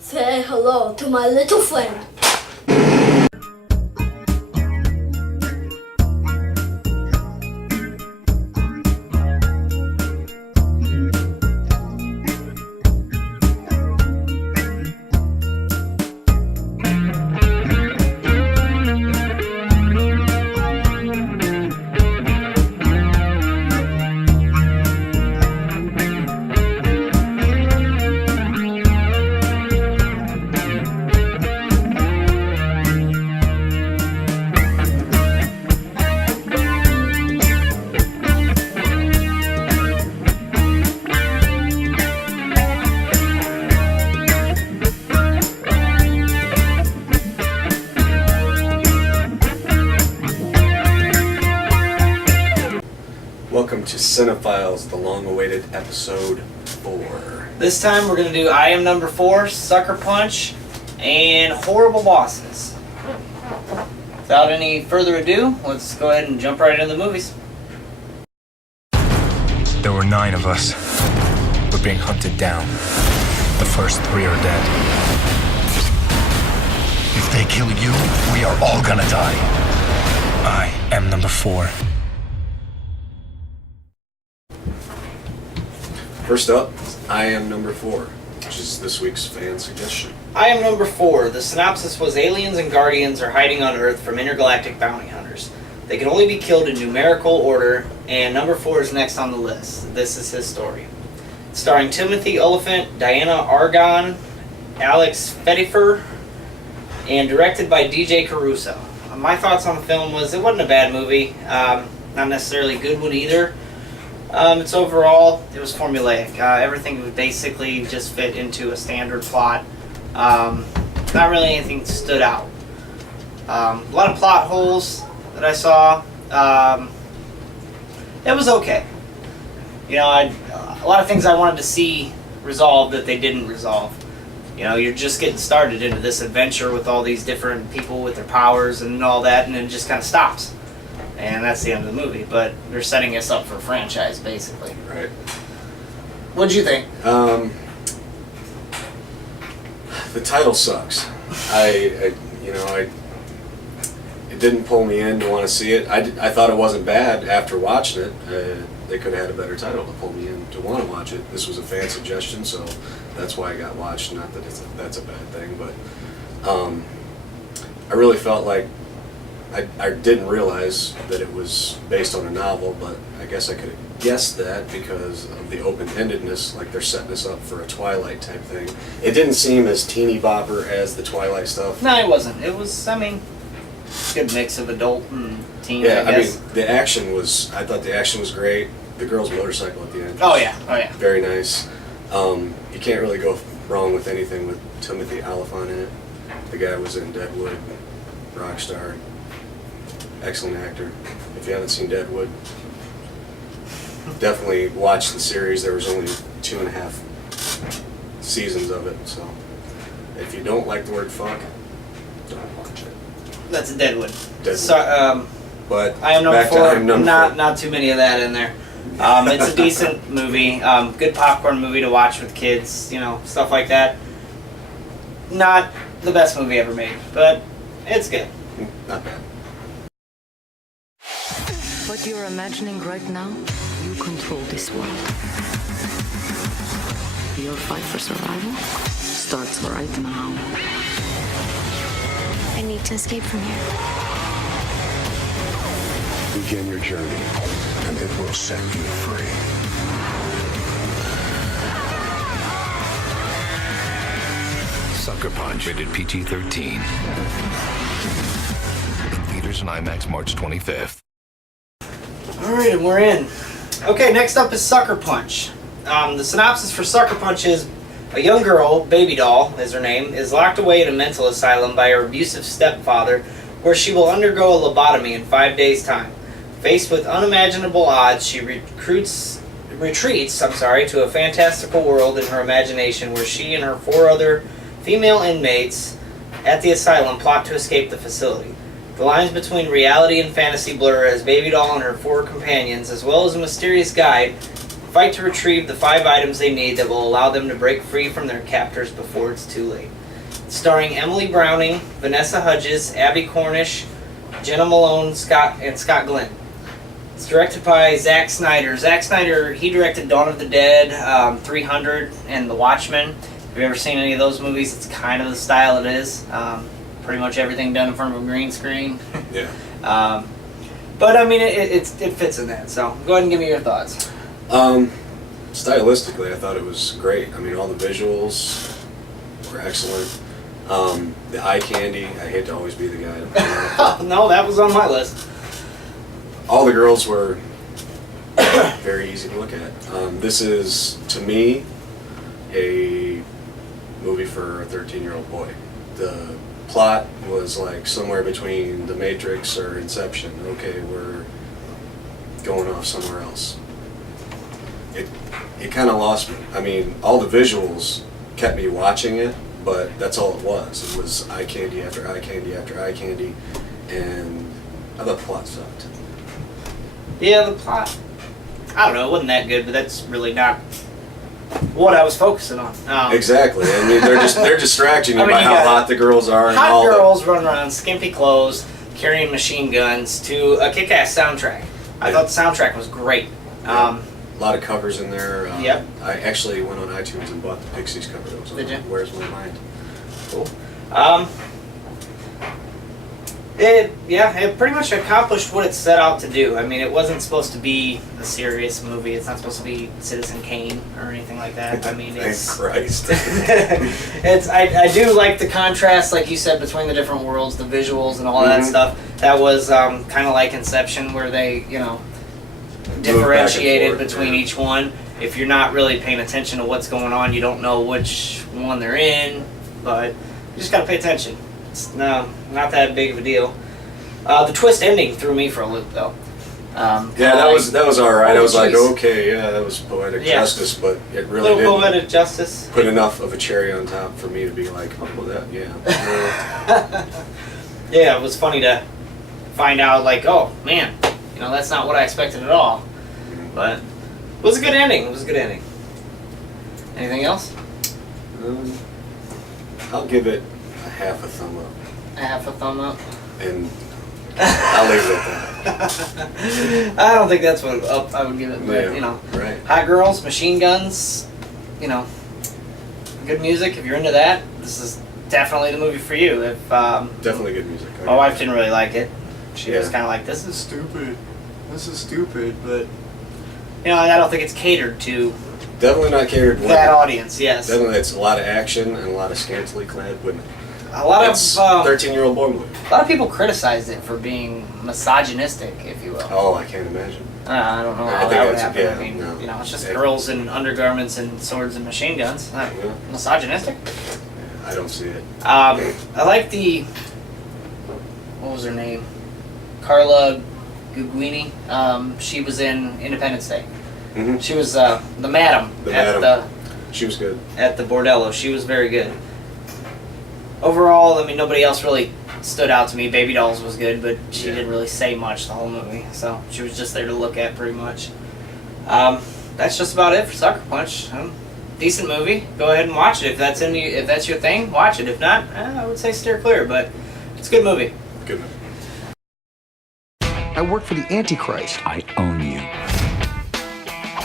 Say hello to my little friend. Welcome to Cinephiles, the long-awaited episode 4. This time we're going to do I Am Number 4, Sucker Punch, and Horrible Bosses. Without any further ado, let's go ahead and jump right into the movies. There were 9 of us. We're being hunted down. The first 3 are dead. If they kill you, we are all gonna die. I am number 4. First up, I Am Number 4, which is this week's fan suggestion. I Am Number 4. The synopsis was aliens and guardians are hiding on Earth from intergalactic bounty hunters. They can only be killed in numerical order, and number 4 is next on the list. This is his story. Starring Timothy Olyphant, Diana Argon, Alex Fedifer, and directed by DJ Caruso. My thoughts on the film was it wasn't a bad movie. Not necessarily a good one either. It's overall, it was formulaic. Everything basically just fit into a standard plot. Not really anything stood out. A lot of plot holes that I saw. It was okay. You know, a lot of things I wanted to see resolved that they didn't resolve. You know, you're just getting started into this adventure with all these different people with their powers and all that, and then it just kind of stops. And that's the end of the movie, but they're setting us up for a franchise, basically. Right. What'd you think? The title sucks. It didn't pull me in to want to see it. I thought it wasn't bad after watching it. They could have had a better title to pull me in to want to watch it. This was a fan suggestion, so that's why I got watched. Not that that's a bad thing, but I really felt like I didn't realize that it was based on a novel, but I guess I could have guessed that because of the open-endedness, like they're setting us up for a Twilight type thing. It didn't seem as teeny bopper as the Twilight stuff. No, it wasn't. It was, good mix of adult and teen, Yeah, I guess. the action was, I thought the action was great. The girl's motorcycle at the end. Oh yeah. Very nice. You can't really go wrong with anything with Timothy Olyphant in it. The guy was in Deadwood, Rockstar. Excellent actor. If you haven't seen Deadwood, definitely watch the series. There was only 2.5 seasons of it, so if you don't like the word fuck, don't watch it. That's a Deadwood. Deadwood. But I Am Number back to 4. I Am Number 4. Not too many of that in there. It's a decent movie. Good popcorn movie to watch with kids. You know, stuff like that. Not the best movie ever made, but it's good. Not bad. What you're imagining right now, you control this world. Your fight for survival starts right now. I need to escape from here. Begin your journey, and it will set you free. Sucker Punch, rated PG-13. In theaters and IMAX March 25th. Alright, and we're in. Okay, next up is Sucker Punch. The synopsis for Sucker Punch is a young girl, Baby Doll is her name, is locked away in a mental asylum by her abusive stepfather, where she will undergo a lobotomy in 5 days' time. Faced with unimaginable odds, she retreats to a fantastical world in her imagination where she and her 4 other female inmates at the asylum plot to escape the facility. The lines between reality and fantasy blur as Baby Doll and her 4 companions, as well as a mysterious guide, fight to retrieve the 5 items they need that will allow them to break free from their captors before it's too late. Starring Emily Browning, Vanessa Hudgens, Abby Cornish, Jenna Malone, Scott Glenn. It's directed by Zack Snyder. Zack Snyder, he directed Dawn of the Dead, 300, and The Watchmen. If you've ever seen any of those movies, it's kind of the style it is. Pretty much everything done in front of a green screen. Yeah. But I mean, it fits in that. So go ahead and give me your thoughts. Stylistically, I thought it was great. I mean, all the visuals were excellent. The eye candy, I hate to always be the guy to No, that was on my list. all the girls were very easy to look at. This is, to me, a movie for a 13-year-old boy. The plot was like somewhere between The Matrix or Inception. Okay, we're going off somewhere else. It kind of lost me. I mean, all the visuals kept me watching it, but that's all it was. It was eye candy after eye candy after eye candy, and I thought the plot sucked. Yeah, the plot. I don't know, it wasn't that good, but that's really not what I was focusing on. Exactly. I mean, they're distracting you I mean, by you how got hot the girls are and Hot all girls running around skimpy clothes, carrying machine guns, to a kick-ass soundtrack. I Yeah. thought the soundtrack was great. A lot of covers in there. Yep. I actually went on iTunes and bought the Pixies cover that was on Did you? Where's My Mind. Cool. It pretty much accomplished what it set out to do. I mean, it wasn't supposed to be a serious movie. It's not supposed to be Citizen Kane or anything like that. I mean, Thank it's Christ. I do like the contrast, like you said, between the different worlds, the visuals, and all that Mhm. stuff. That was kind of like Inception, where they, differentiated forth, between yeah. each one. If you're not really paying attention to what's going on, you don't know which one they're in, but you just gotta pay attention. It's not that big of a deal. The twist ending threw me for a loop, though. Yeah, that was all right. I Oh, was like, jeez. okay, yeah, that was poetic Yeah. justice, but it really Little didn't poetic justice. put enough of a cherry on top for me to be like, oh, well, that, yeah. Yeah, it was funny to find out, like, oh, man, that's not what I expected at all. But it was a good ending. It was a good ending. Anything else? I'll give it a half a thumb up, A half a thumb up. and I'll leave it at that. I don't think that's what up I would give it, but Yeah, right. hot girls, machine guns, good music. If you're into that, this is definitely the movie for you. If Definitely good music. my wife didn't really like it, she was Yeah. kind of like, "This is stupid. This is stupid," but I don't think it's catered to Definitely not catered to that women. audience. Yes, Definitely, it's a lot of action and a lot of scantily clad women. a lot It's of 13-year-old boy movie. a lot of people criticized it for being misogynistic, if you will. Oh, I can't imagine. I don't know I how think that would that's- happen. yeah, I mean, no. it's just Yeah. girls in undergarments and swords and machine guns. Not Yeah. misogynistic. I don't see it. I like what was her name? Carla Gugini. She was in Independence Day. Hmm. She was the madam The at madam. She was good. the bordello. She was very good. Overall, I mean, nobody else really stood out to me. Baby Dolls was good, but she Yeah. didn't really say much the whole movie, so she was just there to look at pretty much. That's just about it for Sucker Punch. Decent movie. Go ahead and watch it if that's if that's your thing. Watch it. If not, I would say steer clear. But it's a good movie. Good movie. I work for the Antichrist. I own you.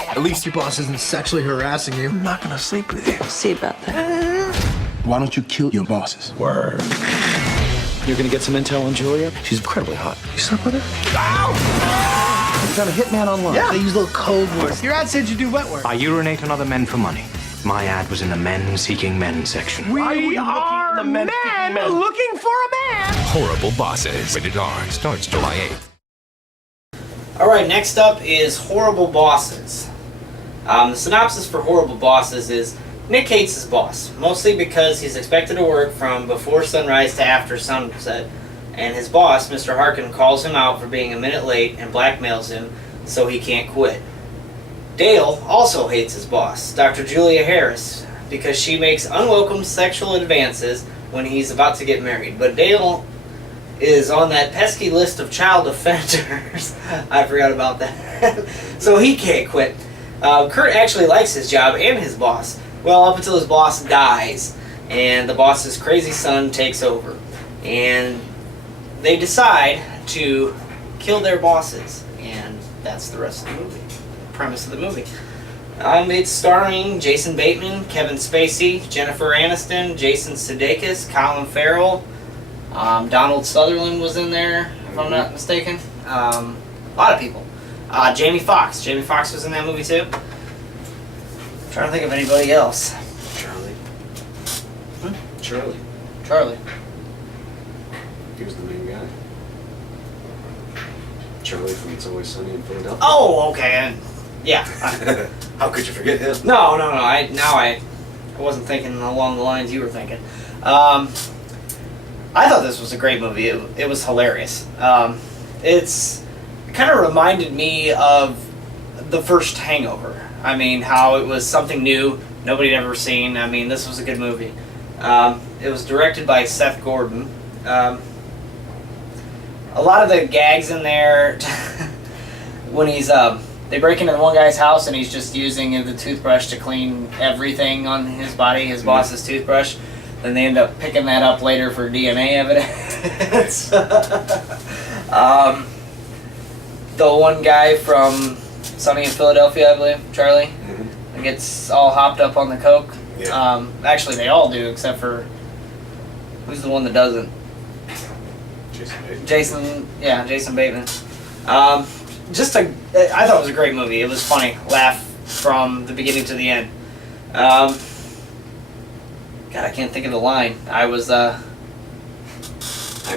At least your boss isn't sexually harassing you. I'm not gonna sleep with you. See about that. Why don't you kill your bosses? Word. You're gonna get some intel on Julia? She's incredibly hot. You slept with her? You found a hitman online. Yeah, they use little code words. Your ad said you do wet work. I urinate on other men for money. My ad was in the men seeking men section. We are men looking for a man. Horrible Bosses. Rated R. Starts July 8th. All right, next up is Horrible Bosses. The synopsis for Horrible Bosses is Nick hates his boss, mostly because he's expected to work from before sunrise to after sunset, and his boss, Mr. Harkin, calls him out for being a minute late and blackmails him so he can't quit. Dale also hates his boss, Dr. Julia Harris, because she makes unwelcome sexual advances when he's about to get married, but Dale is on that pesky list of child offenders. I forgot about that. So he can't quit. Kurt actually likes his job and his boss. Well, up until his boss dies, and the boss's crazy son takes over. And they decide to kill their bosses, and that's the rest of the movie, the premise of the movie. It's starring Jason Bateman, Kevin Spacey, Jennifer Aniston, Jason Sudeikis, Colin Farrell, Donald Sutherland was in there, if I'm not mistaken. A lot of people. Jamie Foxx. Jamie Foxx was in that movie too. I'm trying to think of anybody else. Charlie. Charlie. He was the main guy. Charlie from It's Always Sunny in Philadelphia. Oh, okay. Yeah. How could you forget him? No. I wasn't thinking along the lines you were thinking. I thought this was a great movie. It was hilarious. It kind of reminded me of the first Hangover. I mean, how it was something new, nobody had ever seen. I mean, this was a good movie. It was directed by Seth Gordon. A lot of the gags in there, when he's they break into one guy's house and he's just using the toothbrush to clean everything on his body, his boss's toothbrush. Then they end up picking that up later for DNA evidence. The one guy from Sunny in Philadelphia, I believe, Charlie, gets all hopped up on the coke. Yeah. Actually, they all do, except for who's the one that doesn't? Jason Bateman. Jason Bateman. I thought it was a great movie. It was funny, laugh from the beginning to the end. God, I can't think of the line. I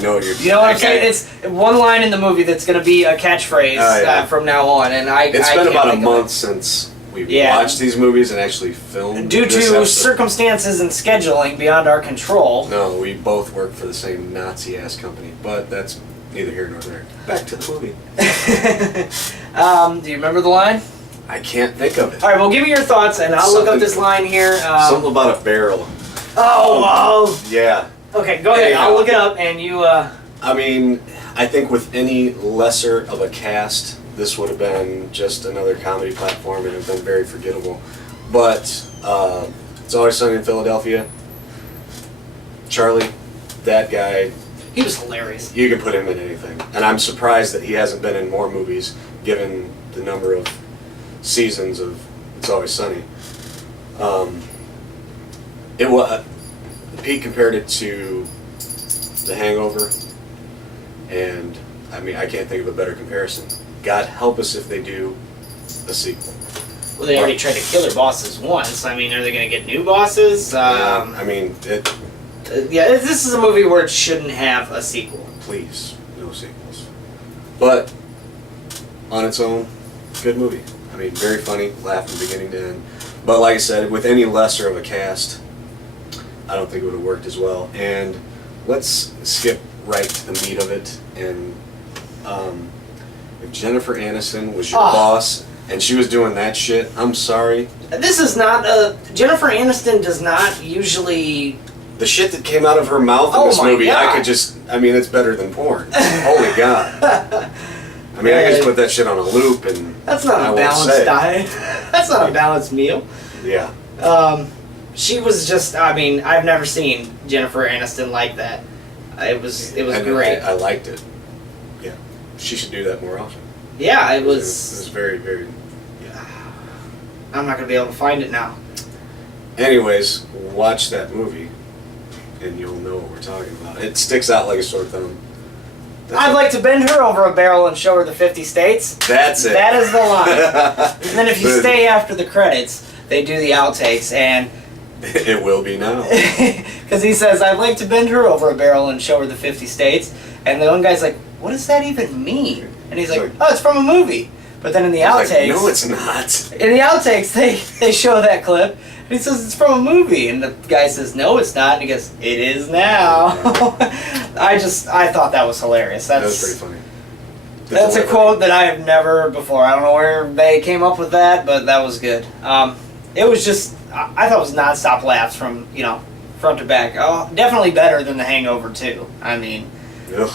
know what you're. You know what I'm saying? It's one line in the movie that's going to be a catchphrase from now on, and It's been about a month since we watched these movies and actually filmed. Due to circumstances and scheduling beyond our control. No, we both work for the same Nazi-ass company, but that's neither here nor there. Back to the movie. Do you remember the line? I can't think of it. All right, well, give me your thoughts, and I'll look up this line here. Something about a barrel. Oh. Yeah. Okay, go ahead. I'll look it up, and you. I mean, I think with any lesser of a cast, this would have been just another comedy platform and it would have been very forgettable. But It's Always Sunny in Philadelphia. Charlie, that guy. He was hilarious. You can put him in anything. And I'm surprised that he hasn't been in more movies, given the number of seasons of It's Always Sunny. Pete compared it to The Hangover, and I mean, I can't think of a better comparison. God help us if they do a sequel. Well, they already tried to kill their bosses once. I mean, are they going to get new bosses? I mean, this is a movie where it shouldn't have a sequel. Please, no sequels. But on its own, good movie. I mean, very funny, laugh from beginning to end. But like I said, with any lesser of a cast, I don't think it would have worked as well. And let's skip right to the meat of it. And if Jennifer Aniston was your boss and she was doing that shit, I'm sorry. This is not Jennifer Aniston does not usually. The shit that came out of her mouth in this movie, God. I mean, it's better than porn. Holy God. I mean, I just put that shit on a loop and that's not a balanced diet. That's not a balanced meal. Yeah. She was just, I mean, I've never seen Jennifer Aniston like that. It was great. I liked it. Yeah. She should do that more often. Yeah, it was... It was very, very... Yeah. I'm not going to be able to find it now. Anyways, watch that movie and you'll know what we're talking about. It sticks out like a sore thumb. I'd like to bend her over a barrel and show her the 50 states. That's it. That is the line. And then if you stay after the credits, they do the outtakes, and... It will be now. Because he says, I'd like to bend her over a barrel and show her the 50 states. And the one guy's like, what does that even mean? And he's like, oh, it's from a movie. But then in the outtakes... Like, no, it's not. In the outtakes, they show that clip. And he says, it's from a movie. And the guy says, no, it's not. And he goes, it is now. I thought that was hilarious. That was pretty funny. That's a quote that I have never before. I don't know where they came up with that, but that was good. It was just, I thought it was nonstop laughs from, front to back. Oh, definitely better than The Hangover 2. I mean, Don't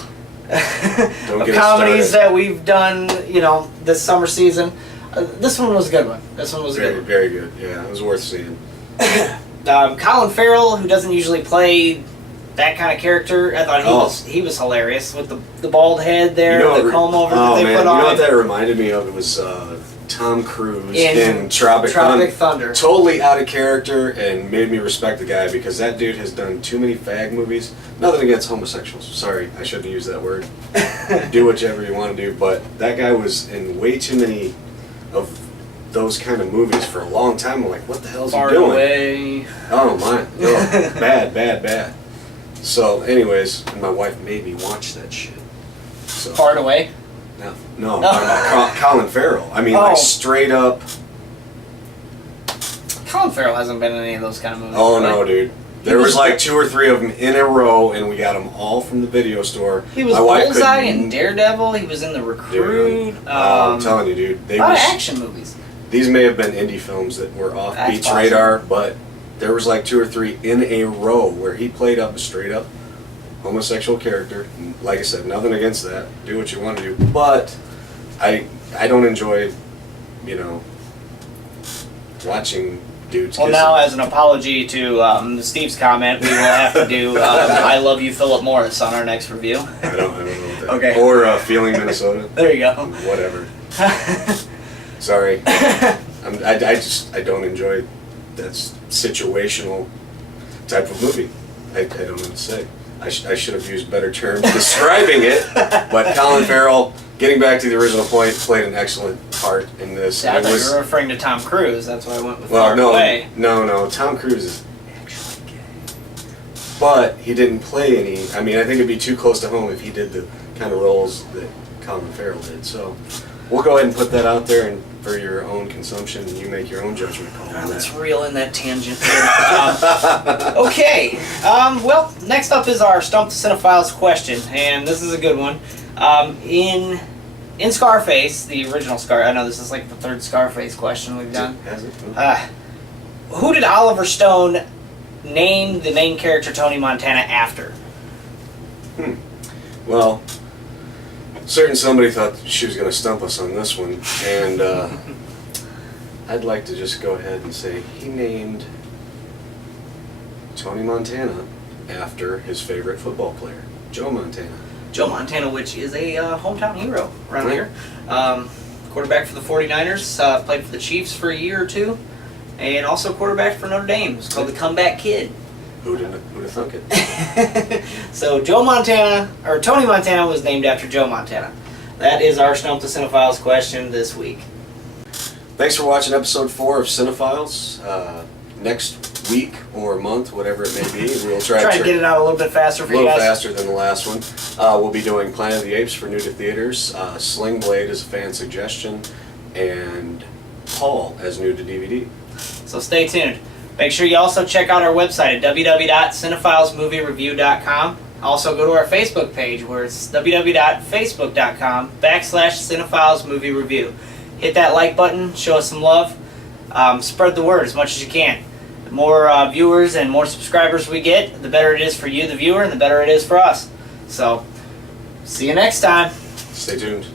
of comedies that we've done, this summer season, This one was a good one. This one was a good Very, one. very good. Yeah, it was worth seeing. Colin Farrell, who doesn't usually play that kind of character, I thought he was hilarious with the bald head there, the comb over that they put on. You know what that reminded me of? It was Tom Cruise in Tropic Thunder. Totally out of character and made me respect the guy because that dude has done too many fag movies. Nothing against homosexuals. Sorry, I shouldn't use that word. Do whichever you want to do, but that guy was in way too many of those kind of movies for a long time. I'm like, what the hell is he doing? Away. Oh my, oh, bad. So, anyways, my wife made me watch that shit. So, Far Away? No, Colin Farrell. I mean, like straight up. Colin Farrell hasn't been in any of those kind of movies. Oh no, dude. There was like 2 or 3 of them in a row, and we got them all from the video store. He was Bullseye in Daredevil. He was in The Recruit. I'm telling you, dude. A lot of action movies. These may have been indie films that were off Pete's radar, but there was like 2 or 3 in a row where he played up a straight up homosexual character. And like I said, nothing against that. Do what you want to do, but I don't enjoy, watching dudes. Well, now as an apology to Steve's comment, we will have to do "I Love You, Philip Morris" on our next review. I don't know what that. Okay. Or Feeling Minnesota. There you go. Whatever. Sorry. I don't enjoy that situational type of movie. I don't know what to say. I should have used better terms describing it, but Colin Farrell, getting back to the original point, played an excellent part in this. Yeah, I thought you were referring to Tom Cruise. That's why I went with Far Away. No. No. Tom Cruise is actually gay. But he didn't play any. I mean, I think it'd be too close to home if he did the kind of roles that Colin Farrell did. So we'll go ahead and put that out there and for your own consumption, and you make your own judgment call. Let's reel in that tangent there. Okay. Well, next up is our Stump the Cinephiles question, and this is a good one. In Scarface, the original I know this is like the 3rd Scarface question we've done. Has it? Who did Oliver Stone name the main character Tony Montana after? Well, certain somebody thought she was going to stump us on this one, and I'd like to just go ahead and say he named Tony Montana after his favorite football player, Joe Montana. Joe Montana, which is a hometown hero around here. Quarterback for the 49ers, played for the Chiefs for a year or 2, and also quarterback for Notre Dame. It's called the Comeback Kid. Who'd have thunk it? So Tony Montana was named after Joe Montana. That is our Stump the Cinephiles question this week. Thanks for watching episode 4 of Cinephiles. Next week or month, whatever it may be, we'll try to get it out a little bit faster for you guys. A little faster than the last one. We'll be doing Planet of the Apes for new to theaters. Sling Blade is a fan suggestion, and Paul as new to DVD. So stay tuned. Make sure you also check out our website at www.cinephilesmoviereview.com. Also go to our Facebook page where it's www.facebook.com/cinephilesmoviereview. Hit that like button, show us some love, spread the word as much as you can. The more viewers and more subscribers we get, the better it is for you, the viewer, and the better it is for us. So, see you next time. Stay tuned.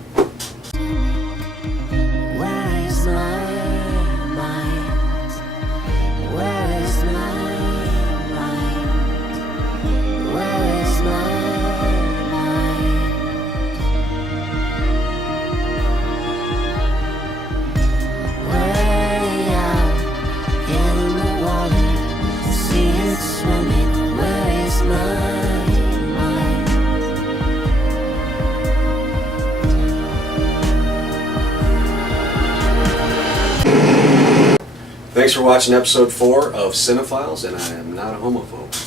Thanks for watching episode 4 of Cinephiles, and I am not a homophobe.